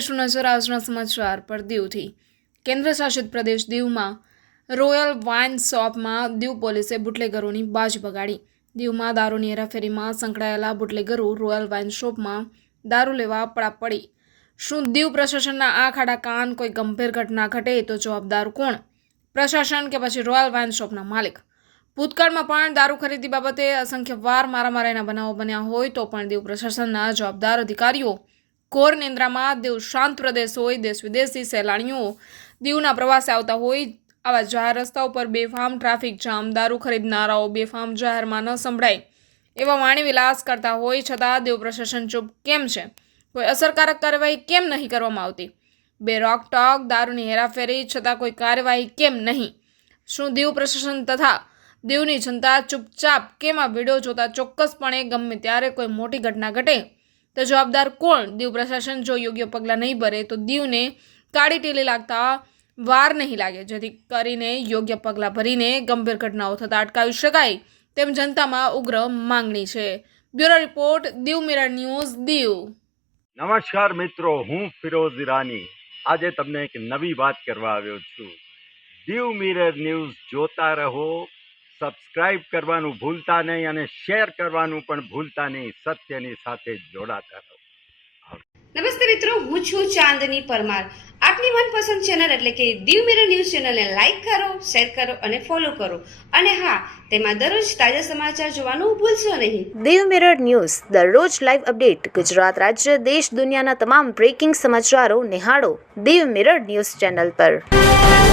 શું નજર આજના સમાચાર પર દીવથી કેન્દ્ર શાસિત પ્રદેશ દીવમાં રોયલ વાઇન શોપમાં દીવ પોલીસે બુટલેગરોની બાજી બગાડી। દીવમાં દારૂની હેરાફેરીમાં સંકળાયેલા બુટલેગરો રોયલ વાઇન શોપમાં દારૂ લેવા પડી। શું દીવ પ્રશાસનના આ ખાડા કાન? કોઈ ગંભીર ઘટના ઘટે તો જવાબદાર કોણ? પ્રશાસન કે પછી રોયલ વાઇન શોપના માલિક? ભૂતકાળમાં પણ દારૂ ખરીદી બાબતે અસંખ્ય વાર મારામારીના બનાવો બન્યા હોય તો પણ દીવ પ્રશાસનના જવાબદાર અધિકારીઓ ઘોર નિંદ્રામાં। દીવ શાંત પ્રદેશ હોય, દેશ વિદેશથી સહેલાણીઓ દીવના પ્રવાસે આવતા હોય, આવા જાહેર રસ્તાઓ પર બેફામ ટ્રાફિક જામ, દારૂ ખરીદનારાઓ બેફામ જાહેરમાં ન સંભળાય એવા વાણી વિલાસ કરતા હોય છતાં દીવ પ્રશાસન ચૂપ કેમ છે? કોઈ અસરકારક કાર્યવાહી કેમ નહીં કરવામાં આવતી? બે રોકટોક દારૂની હેરાફેરી છતાં કોઈ કાર્યવાહી કેમ નહીં? શું દીવ પ્રશાસન તથા દીવની જનતા ચૂપચાપ કેમ? આ વિડીયો જોતા ચોક્કસપણે ગમે ત્યારે કોઈ મોટી ઘટના ઘટે તો જવાબદાર કોણ? દીવ પ્રશાસન જો યોગ્ય પગલાં નહીં ભરે તો દીવને કાળી ટીલી લાગતા વાર નહીં લાગે, જેથી કરીને યોગ્ય પગલાં ભરીને ગંભીર ઘટનાઓ થતાં અટકાવી શકાય તેમ જનતામાં ઉગ્ર માંગણી છે। Bureau report, Diu mirror news, Diu. નમસ્કાર મિત્રો, હું ફિરોઝ ઈરાની આજે તમને એક નવી વાત કરવા આવ્યો છું। દીવ મિરર ન્યૂઝ જોતા રહો, સબસ્ક્રાઇબ કરવાનું ભૂલતા નહીં અને શેર કરવાનું પણ ભૂલતા નહીં। સત્યની સાથે જોડાતા રહો। નમસ્તે મિત્રો, હું છું ચાંદની પરમાર। આપની મનપસંદ ચેનલ એટલે કે દીવ મિરર ન્યૂઝ ચેનલને લાઈક કરો, શેર કરો અને ફોલો કરો, અને હા, તેમાં દરરોજ તાજા સમાચાર જોવાનું ભૂલશો નહીં। દીવ મિરર ન્યૂઝ દરરોજ લાઈવ અપડેટ, ગુજરાત રાજ્ય, દેશ દુનિયાના તમામ બ્રેકિંગ સમાચારો નિહાળો દીવ મિરર ન્યૂઝ ચેનલ પર।